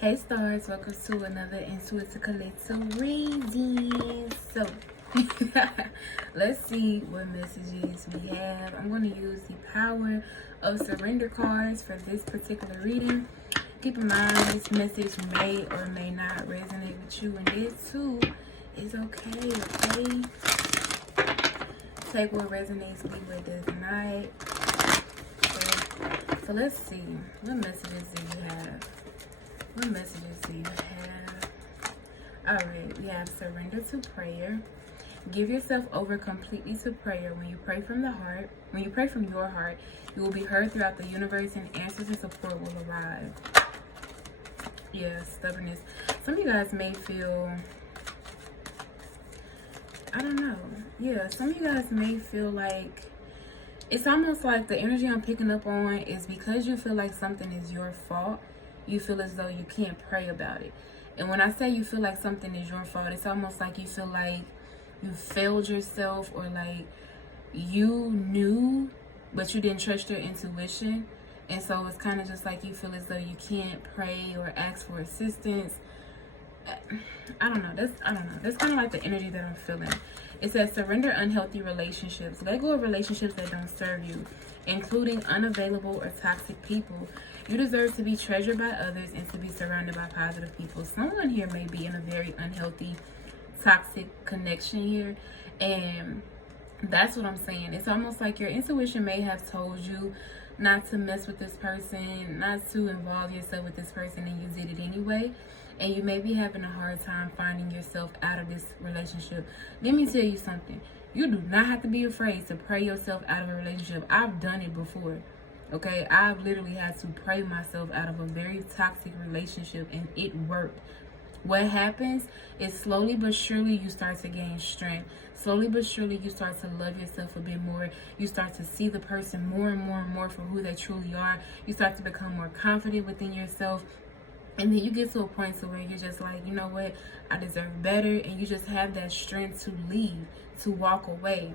Hey stars, welcome to another Intuitive Collective reading. So, let's see what messages we have. I'm going to use the Power of Surrender cards for this particular reading. Keep in mind, this message may or may not resonate with you, and this too is okay, okay? Take what resonates, leave what does not. Okay. So let's see, what messages do you have? What messages do you have? Alright, we have surrender to prayer. Give yourself over completely to prayer. When you pray from the heart, when you pray from your heart, you will be heard throughout the universe and answers and support will arrive. Yeah, stubbornness. Some of you guys may feel, I don't know. Yeah, some of you guys may feel like, it's almost like the energy I'm picking up on is because you feel like something is your fault. You feel as though you can't pray about it. And when I say you feel like something is your fault, it's almost like you feel like you failed yourself, or like you knew but you didn't trust your intuition. And so it's kind of just like you feel as though you can't pray or ask for assistance. I don't know. That's kind of like the energy that I'm feeling. It says surrender unhealthy relationships. Let go of relationships that don't serve you, including unavailable or toxic people. You deserve to be treasured by others and to be surrounded by positive people. Someone here may be in a very unhealthy, toxic connection here. And that's what I'm saying. It's almost like your intuition may have told you not to mess with this person, not to involve yourself with this person, and you did it anyway. And you may be having a hard time finding yourself out of this relationship. Let me tell you something. You do not have to be afraid to pray yourself out of a relationship. I've done it before. Okay, I've literally had to pray myself out of a very toxic relationship, and it worked. What happens is slowly but surely you start to gain strength. Slowly but surely you start to love yourself a bit more. You start to see the person more and more and more for who they truly are. You start to become more confident within yourself. And then you get to a point to where you're just like, you know what, I deserve better. And you just have that strength to leave, to walk away.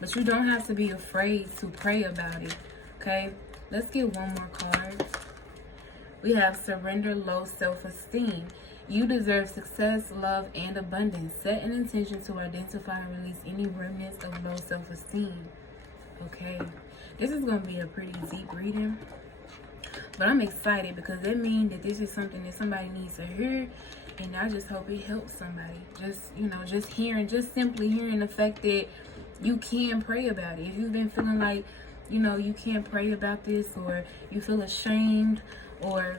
But you don't have to be afraid to pray about it, okay? Let's get one more card. We have surrender low self-esteem. You deserve success, love, and abundance. Set an intention to identify and release any remnants of low self-esteem. Okay, this is going to be a pretty deep reading. But I'm excited because it means that this is something that somebody needs to hear. And I just hope it helps somebody. Just simply hearing the fact that you can pray about it. If you've been feeling like, you can't pray about this, or you feel ashamed, or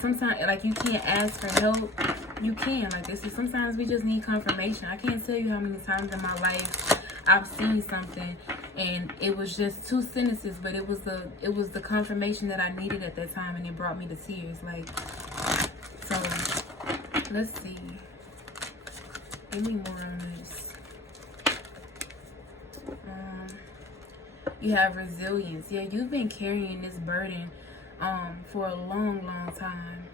sometimes like you can't ask for help, you can. Like, this is, sometimes we just need confirmation. I can't tell you how many times in my life I've seen something and it was just two sentences, but it was the confirmation that I needed at that time, and it brought me to tears. Like, so let's see. Give me more on this. You have resilience. Yeah, you've been carrying this burden for a long time.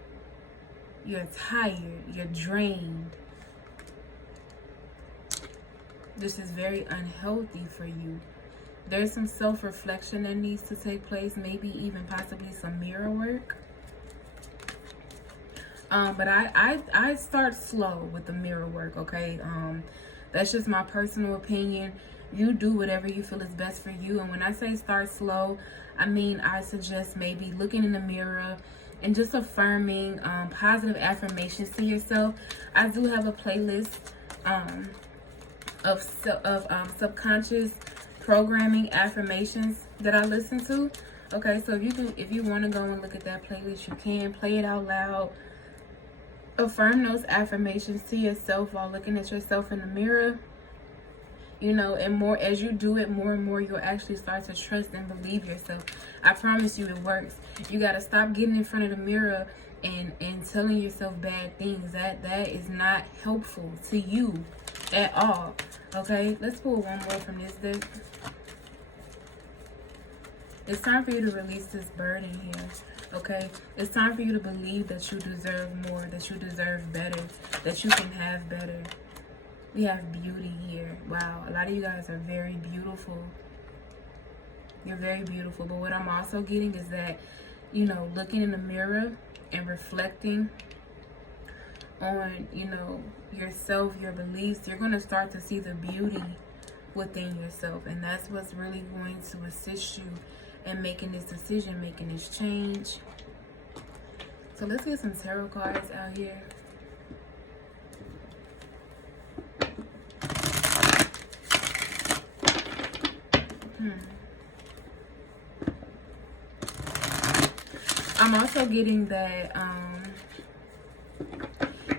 You're tired, you're drained. This is very unhealthy for you. There's some self-reflection that needs to take place, maybe even possibly some mirror work. But I start slow with the mirror work, okay? That's just my personal opinion. You do whatever you feel is best for you. And when I say start slow, I mean I suggest maybe looking in the mirror and just affirming positive affirmations to yourself. I do have a playlist of subconscious programming affirmations that I listen to. Okay, so if you want to go and look at that playlist, you can play it out loud. Affirm those affirmations to yourself while looking at yourself in the mirror. And more as you do it, more and more you'll actually start to trust and believe yourself. I promise you it works. You got to stop getting in front of the mirror and telling yourself bad things. That is not helpful to you at all. Okay, let's pull one more from this deck. It's time for you to release this burden here. Okay, it's time for you to believe that you deserve more, that you deserve better, that you can have better. We have beauty here. Wow, a lot of you guys are very beautiful. You're very beautiful. But what I'm also getting is that, looking in the mirror and reflecting on, you know, yourself, your beliefs, you're going to start to see the beauty within yourself. And that's what's really going to assist you in making this decision, making this change. So let's get some tarot cards out here. I'm also getting that,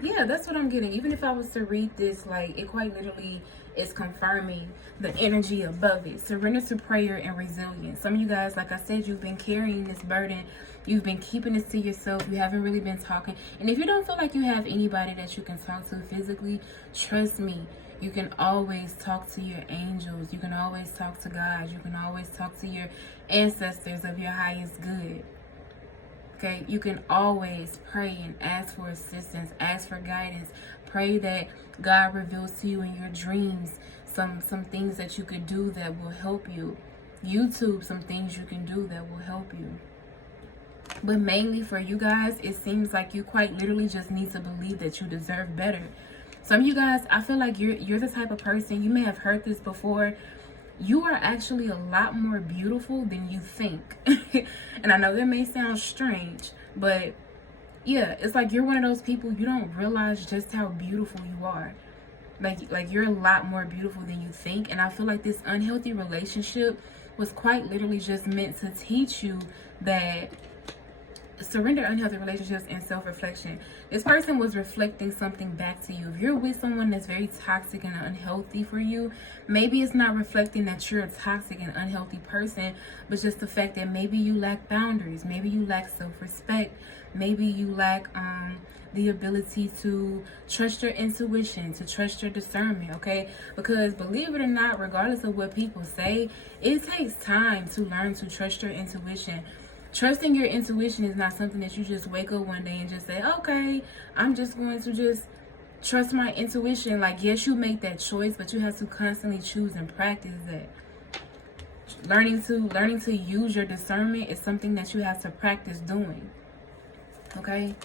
yeah, that's what I'm getting. Even if I was to read this, like, it quite literally is confirming the energy above it. Surrender to prayer and resilience. Some of you guys, like I said, you've been carrying this burden. You've been keeping this to yourself. You haven't really been talking. And if you don't feel like you have anybody that you can talk to physically, trust me, you can always talk to your angels. You can always talk to God. You can always talk to your ancestors of your highest good. Okay, you can always pray and ask for assistance, ask for guidance. Pray that God reveals to you in your dreams some things that you could do that will help you. YouTube some things you can do that will help you. But mainly for you guys, it seems like you quite literally just need to believe that you deserve better. Some of you guys, I feel like you're the type of person, you may have heard this before, you are actually a lot more beautiful than you think. And I know that may sound strange, but yeah, it's like you're one of those people, you don't realize just how beautiful you are. Like you're a lot more beautiful than you think. And I feel like this unhealthy relationship was quite literally just meant to teach you that surrender unhealthy relationships and self-reflection. This person was reflecting something back to you. If you're with someone that's very toxic and unhealthy for you, maybe it's not reflecting that you're a toxic and unhealthy person, but just the fact that maybe you lack boundaries, maybe you lack self-respect, maybe you lack the ability to trust your intuition, to trust your discernment, okay? Because believe it or not, regardless of what people say, it takes time to learn to trust your intuition. Trusting your intuition is not something that you just wake up one day and just say, okay, I'm just going to just trust my intuition. Like, yes, you make that choice, but you have to constantly choose and practice that. Learning to use your discernment is something that you have to practice doing. Okay?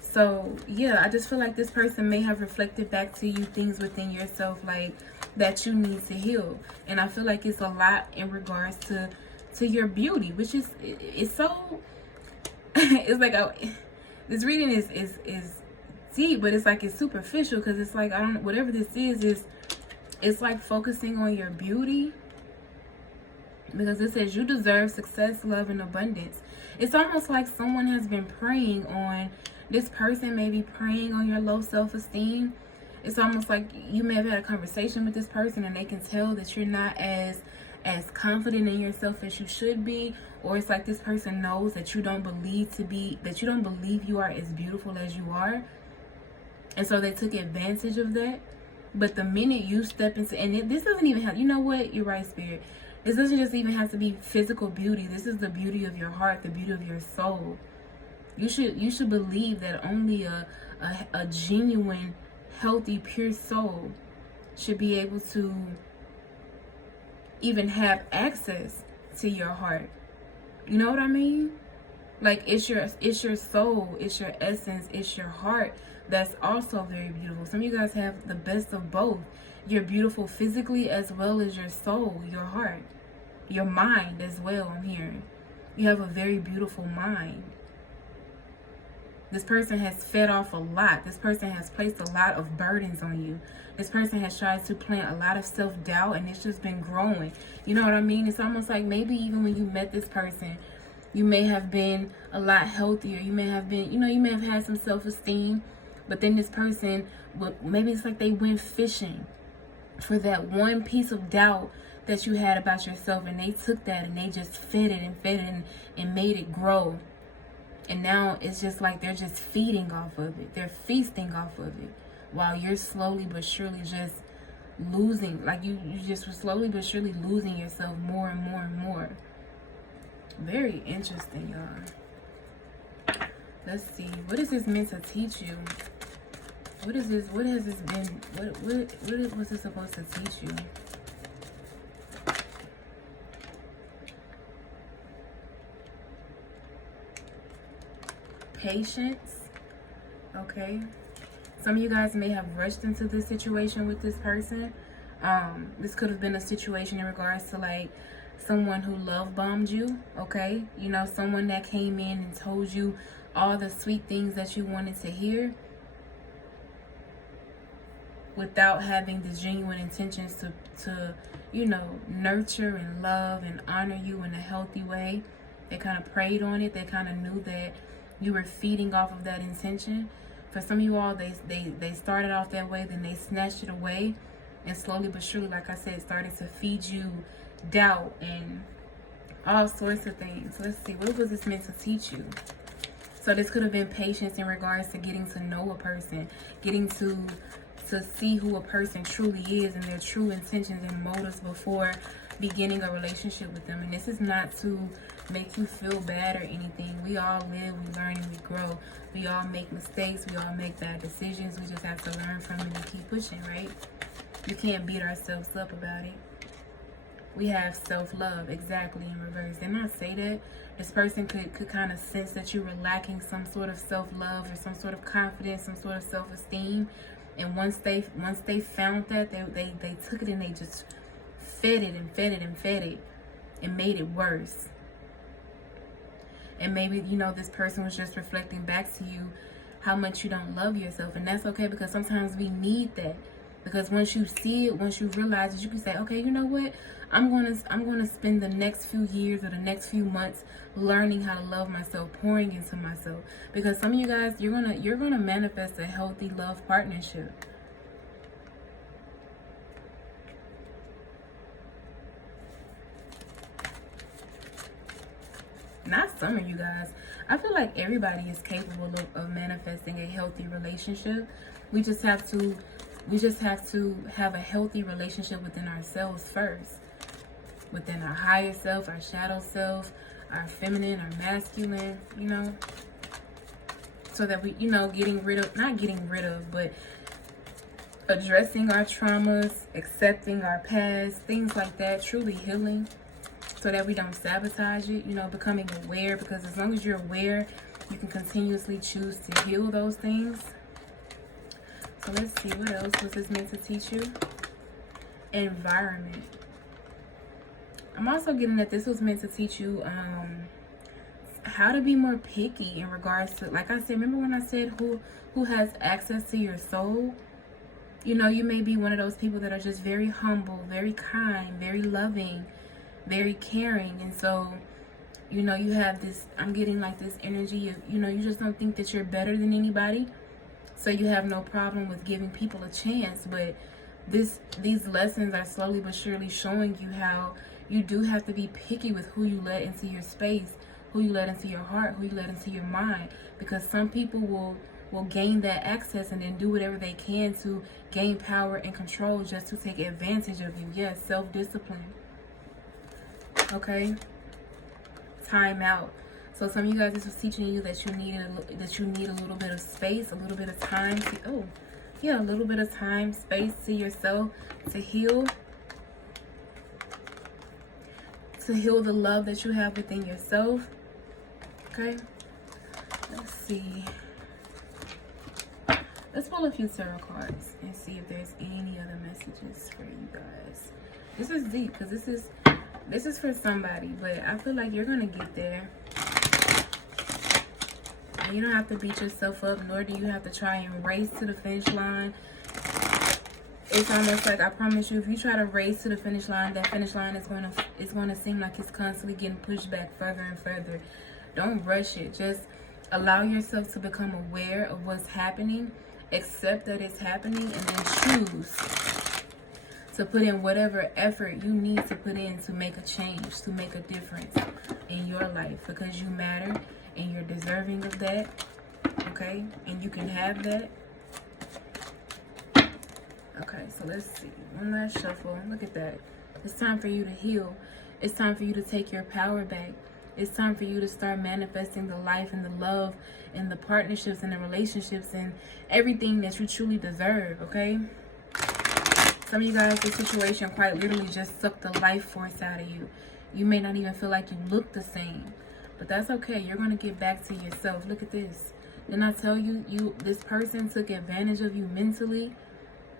So yeah, I just feel like this person may have reflected back to you things within yourself, like, that you need to heal. And I feel like it's a lot in regards to your beauty, which is so it's like this reading is deep, but it's like it's superficial, because it's like, I don't, whatever this is it's like focusing on your beauty, because it says you deserve success, love, and abundance. It's almost like someone has been preying on this person, maybe preying on your low self-esteem. It's almost like you may have had a conversation with this person and they can tell that you're not as confident in yourself as you should be, or it's like this person knows that you don't believe you are as beautiful as you are, and so they took advantage of that. But the minute you step into, and this doesn't even have, you know what, you're right, Spirit, this doesn't just even have to be physical beauty. This is the beauty of your heart, the beauty of your soul. You should believe that only a genuine, healthy, pure soul should be able to even have access to your heart. You know what I mean? Like, it's your soul, it's your essence, it's your heart that's also very beautiful. Some of you guys have the best of both. You're beautiful physically as well as your soul, your heart, your mind as well. I'm hearing you have a very beautiful mind. This person has fed off a lot. This person has placed a lot of burdens on you. This person has tried to plant a lot of self-doubt, and it's just been growing. You know what I mean? It's almost like maybe even when you met this person, you may have been a lot healthier. You may have been, you may have had some self-esteem, but then this person, maybe it's like they went fishing for that one piece of doubt that you had about yourself, and they took that and they just fed it and made it grow. And now it's just like they're just feeding off of it. They're feasting off of it, while you're slowly but surely just losing. Like you just were slowly but surely losing yourself more and more and more. Very interesting, y'all. Let's see. What is this meant to teach you? What is this? What has this been? What was this supposed to teach you? Patience. Okay. Some of you guys may have rushed into this situation with this person. This could have been a situation in regards to like someone who love bombed you. Okay. You know, someone that came in and told you all the sweet things that you wanted to hear without having the genuine intentions to you know, nurture and love and honor you in a healthy way. They kind of preyed on it. They kind of knew that you were feeding off of that intention. For some of you all, they started off that way, then they snatched it away, and slowly but surely, like I said, started to feed you doubt and all sorts of things. Let's see, what was this meant to teach you? So this could have been patience in regards to getting to know a person, getting to see who a person truly is and their true intentions and motives before beginning a relationship with them. And this is not to make you feel bad or anything. We all live, we learn, and we grow. We all make mistakes. We all make bad decisions. We just have to learn from it and keep pushing, right? You can't beat ourselves up about it. We have self-love, exactly, in reverse. Didn't I say that? This person could kind of sense that you were lacking some sort of self-love or some sort of confidence, some sort of self-esteem. And once they found that, they took it and they just fed it and fed it and fed it and made it worse. And maybe, you know, this person was just reflecting back to you how much you don't love yourself. And that's okay, because sometimes we need that. Because once you see it, once you realize it, you can say, okay, you know what? I'm gonna spend the next few years or the next few months learning how to love myself, pouring into myself. Because some of you guys, you're gonna manifest a healthy love partnership. Not some of you guys. I feel like everybody is capable of manifesting a healthy relationship. We just have to have a healthy relationship within ourselves first. Within our higher self, our shadow self, our feminine, our masculine, you know. So that we, you know, not getting rid of, but addressing our traumas, accepting our past, things like that, truly healing. So that we don't sabotage it, you know, becoming aware. Because as long as you're aware, you can continuously choose to heal those things. So let's see, what else was this meant to teach you? Environment. I'm also getting that this was meant to teach you how to be more picky in regards to, like I said, remember when I said who has access to your soul? You know, you may be one of those people that are just very humble, very kind, very loving, very caring. And so, you know, you have this, I'm getting like this energy of, you know, you just don't think that you're better than anybody. So you have no problem with giving people a chance. But these lessons are slowly but surely showing you how you do have to be picky with who you let into your space, who you let into your heart, who you let into your mind. Because some people will gain that access and then do whatever they can to gain power and control just to take advantage of you. Yes, self-discipline. Okay? Time out. So some of you guys, this was teaching you that you need a little bit of space, a little bit of time to, a little bit of time, space to yourself to heal. To heal the love that you have within yourself. Okay? Let's see. Let's pull a few tarot cards and see if there's any other messages for you guys. This is deep because this is for somebody, but I feel like you're gonna get there. And you don't have to beat yourself up, nor do you have to try and race to the finish line. It's almost like, I promise you, if you try to race to the finish line, that finish line is going to seem like it's constantly getting pushed back further and further. Don't rush it. Just allow yourself to become aware of what's happening, accept that it's happening, and then choose to put in whatever effort you need to put in to make a change, to make a difference in your life, because you matter and you're deserving of that. Okay? And you can have that. Okay, so let's see. One last shuffle. Look at that. It's time for you to heal. It's time for you to take your power back. It's time for you to start manifesting the life and the love and the partnerships and the relationships and everything that you truly deserve, okay? Some of you guys, this situation quite literally just sucked the life force out of you. You may not even feel like you look the same, but that's okay. You're going to get back to yourself. Look at this. Didn't I tell you this person took advantage of you mentally?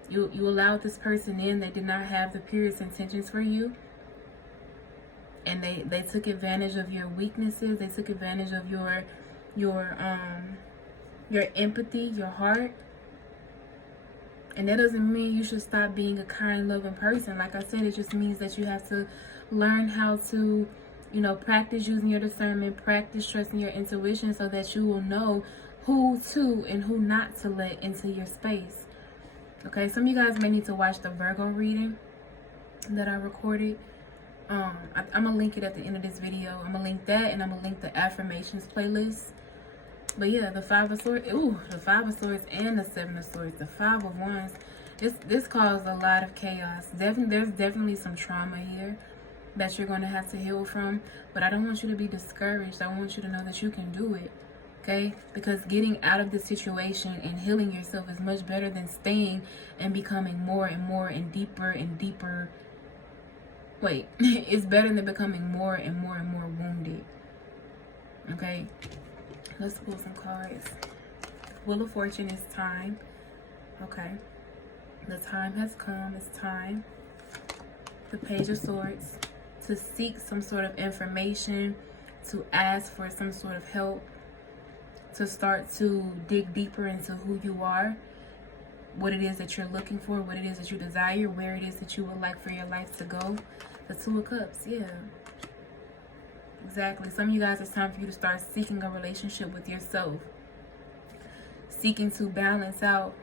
You allowed this person in that did not have the purest intentions for you. And they took advantage of your weaknesses. They took advantage of your empathy, your heart. And that doesn't mean you should stop being a kind, loving person. Like I said, it just means that you have to learn how to, you know, practice using your discernment, practice trusting your intuition, so that you will know who to and who not to let into your space. Okay, some of you guys may need to watch the Virgo reading that I recorded. I'm gonna link it at the end of this video. I'm gonna link that, and I'm gonna link the affirmations playlist. But yeah, the Five of Swords, the Five of Swords and the Seven of Swords, the Five of Wands. This caused a lot of chaos. There's definitely some trauma here that you're going to have to heal from. But I don't want you to be discouraged. I want you to know that you can do it. Okay? Because getting out of the situation and healing yourself is much better than staying and becoming more and more and deeper and deeper. Wait, it's better than becoming more and more and more wounded. Okay? Let's pull some cards. Wheel of Fortune is time. Okay. The time has come. It's time. The Page of Swords. To seek some sort of information. To ask for some sort of help. To start to dig deeper into who you are. What it is that you're looking for. What it is that you desire. Where it is that you would like for your life to go. The Two of Cups. Yeah. Exactly. Some of you guys, it's time for you to start seeking a relationship with yourself. Seeking to balance out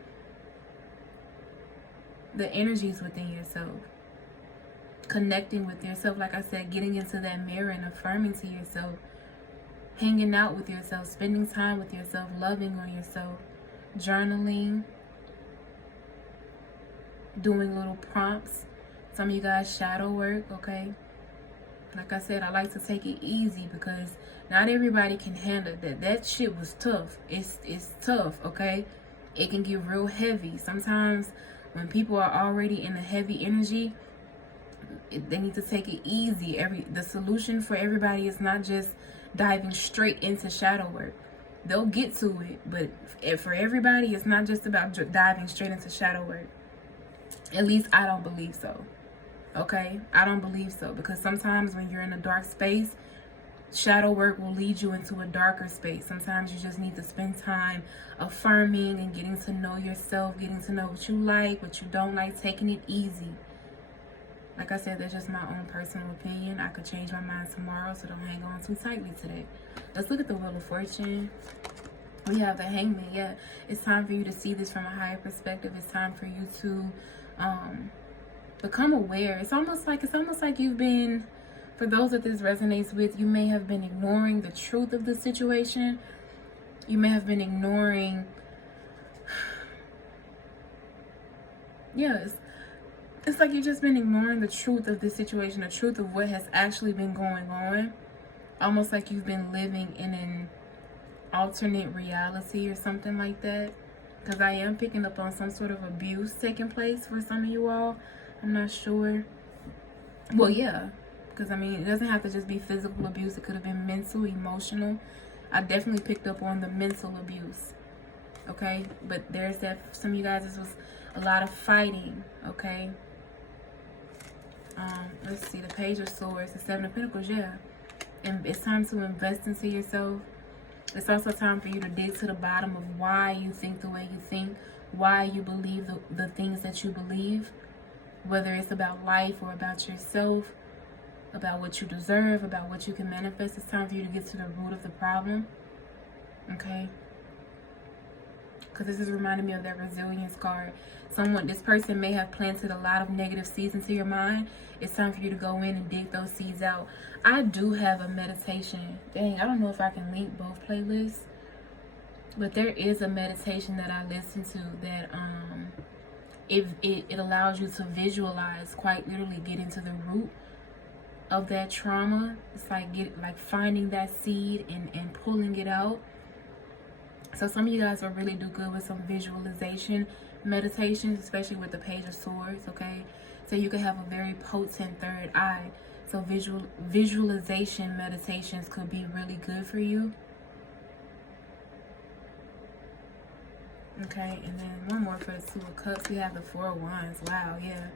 the energies within yourself. Connecting with yourself. Like I said, getting into that mirror and affirming to yourself. Hanging out with yourself. Spending time with yourself. Loving on yourself. Journaling. Doing little prompts. Some of you guys, shadow work. Okay. Like I said, I like to take it easy because not everybody can handle that. That shit was tough. It's tough, okay? It can get real heavy. Sometimes when people are already in a heavy energy, they need to take it easy. The solution for everybody is not just diving straight into shadow work. They'll get to it, but for everybody, it's not just about diving straight into shadow work. At least I don't believe so. Okay, I don't believe so, because sometimes when you're in a dark space, shadow work will lead you into a darker space. Sometimes you just need to spend time affirming and getting to know yourself, getting to know what you like, what you don't like, taking it easy. Like I said, that's just my own personal opinion. I could change my mind tomorrow, so don't hang on too tightly today. Let's look at the Wheel of Fortune. We have the Hangman. Yeah, it's time for you to see this from a higher perspective. It's time for you to become aware. It's almost like you've been, for those that this resonates with, you may have been ignoring the truth of the situation. You may have been ignoring, it's like you've just been ignoring the truth of this situation, the truth of what has actually been going on. Almost like you've been living in an alternate reality or something like that. Because I am picking up on some sort of abuse taking place for some of you all. I'm not sure. Well, yeah. Because, I mean, it doesn't have to just be physical abuse. It could have been mental, emotional. I definitely picked up on the mental abuse. Okay? But there's that. Some of you guys, this was a lot of fighting. Okay? Let's see. The Page of Swords. The Seven of Pentacles. Yeah. And it's time to invest into yourself. It's also time for you to dig to the bottom of why you think the way you think. Why you believe the things that you believe. Whether it's about life or about yourself, about what you deserve, about what you can manifest. It's time for you to get to the root of the problem. Okay? Because this is reminding me of that resilience card. This person may have planted a lot of negative seeds into your mind. It's time for you to go in and dig those seeds out. I do have a meditation. Dang, I don't know if I can link both playlists. But there is a meditation that I listen to that it allows you to visualize, quite literally get into the root of that trauma. It's like finding that seed and pulling it out. So some of you guys will really do good with some visualization meditations, especially with the Page of Swords, okay? So you can have a very potent third eye. So visualization meditations could be really good for you. Okay, and then one more for the Two of Cups. We have the Four of Wands. Wow, yeah.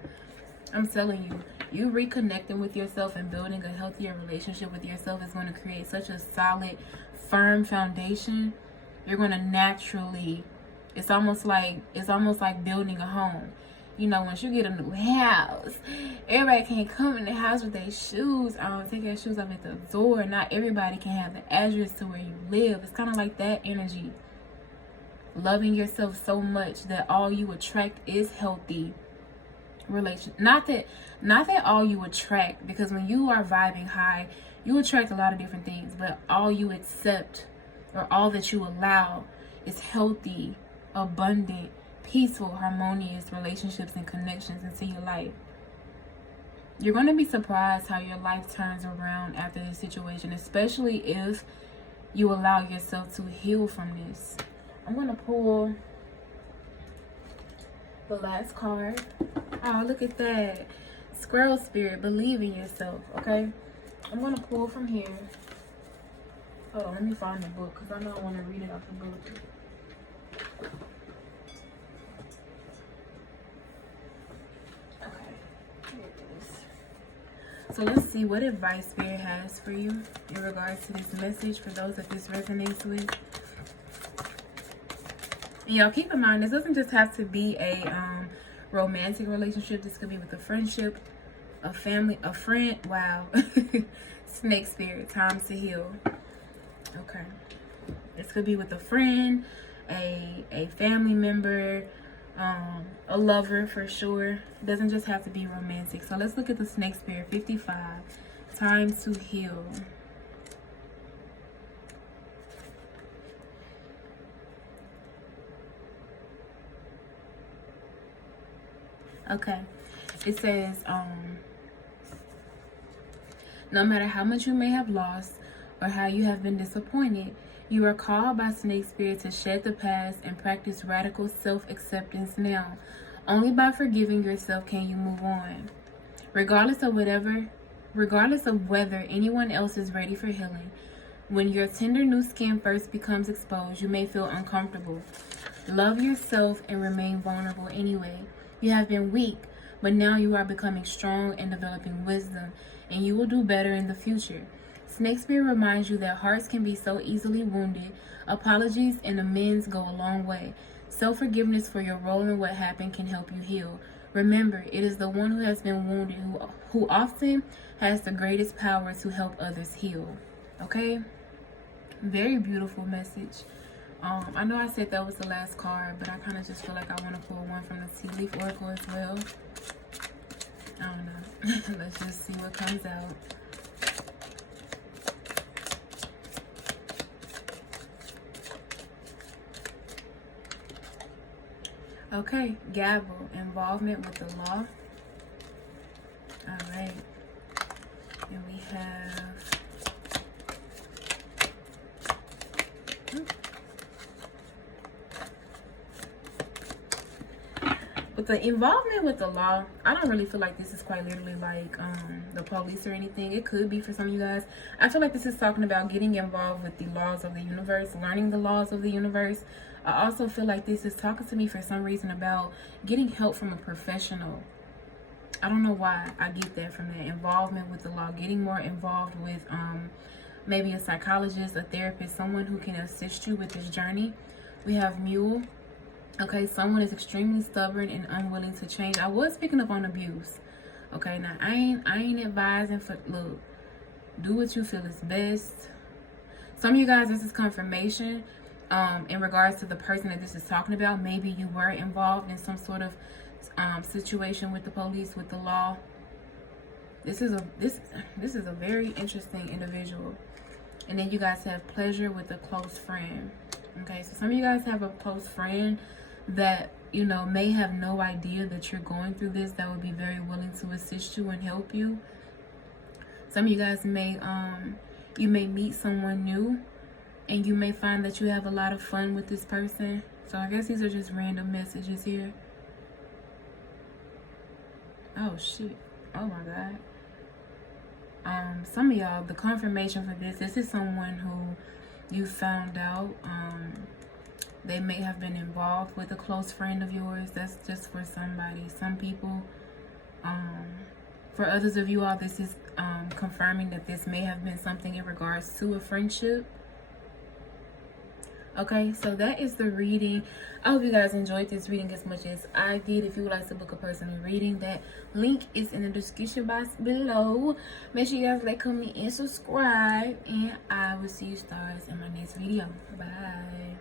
I'm telling you, you reconnecting with yourself and building a healthier relationship with yourself is going to create such a solid, firm foundation. You're going to naturally, it's almost like building a home. You know, once you get a new house, everybody can't come in the house with their shoes on, take their shoes off at the door. Not everybody can have the address to where you live. It's kind of like that energy. Loving yourself so much that all you attract is healthy relation. Not that all you attract, because when you are vibing high, you attract a lot of different things, but all you accept or all that you allow is healthy, abundant, peaceful, harmonious relationships and connections into your life. You're going to be surprised how your life turns around after this situation, especially if you allow yourself to heal from this. I'm going to pull the last card. Oh, look at that. Squirrel spirit, believe in yourself, okay? I'm going to pull from here. Hold on, let me find the book because I know I want to read it off the book. So let's see what advice Spirit has for you in regards to this message for those that this resonates with. And y'all keep in mind, this doesn't just have to be a romantic relationship. This could be with a friendship, a family, a friend. Wow. Snake spirit, time to heal. Okay. This could be with a friend, a family member, a lover for sure. It doesn't just have to be romantic. So let's look at the snake spirit. 55. Time to heal. Okay. It says, no matter how much you may have lost or how you have been disappointed, you are called by Snake Spirit to shed the past and practice radical self-acceptance now. Only by forgiving yourself can you move on. Regardless of whether anyone else is ready for healing, when your tender new skin first becomes exposed, you may feel uncomfortable. Love yourself and remain vulnerable anyway. You have been weak, but now you are becoming strong and developing wisdom, and you will do better in the future. Snake Spirit reminds you that hearts can be so easily wounded. Apologies and amends go a long way. Self-forgiveness for your role in what happened can help you heal. Remember, it is the one who has been wounded who often has the greatest power to help others heal. Okay? Very beautiful message. I know I said that was the last card, but I kind of just feel like I want to pull one from the Tea Leaf Oracle as well. I don't know. Let's just see what comes out. Okay, gavel, involvement with the law. All right. And we have... With the involvement with the law, I don't really feel like this is quite literally like the police or anything. It could be for some of you guys. I feel like this is talking about getting involved with the laws of the universe, learning the laws of the universe. I also feel like this is talking to me for some reason about getting help from a professional. I don't know why I get that from that. Involvement with the law, getting more involved with maybe a psychologist, a therapist, someone who can assist you with this journey. We have Mule. Okay, someone is extremely stubborn and unwilling to change. I was picking up on abuse. Okay, now I ain't advising for, look, do what you feel is best. Some of you guys, this is confirmation in regards to the person that this is talking about. Maybe you were involved in some sort of situation with the police, with the law. This is a very interesting individual. And then you guys have pleasure with a close friend. Okay, so some of you guys have a close friend that, you know, may have no idea that you're going through this, that would be very willing to assist you and help you. Some of you guys may you may meet someone new and you may find that you have a lot of fun with this person. So I guess these are just random messages here. Oh shit. Oh my god. Some of y'all, the confirmation for this is someone who you found out They may have been involved with a close friend of yours. That's just for somebody, some people. For others of you all, this is confirming that this may have been something in regards to a friendship. Okay, so that is the reading. I hope you guys enjoyed this reading as much as I did. If you would like to book a personal reading, that link is in the description box below. Make sure you guys like, comment, and subscribe. And I will see you stars in my next video. Bye.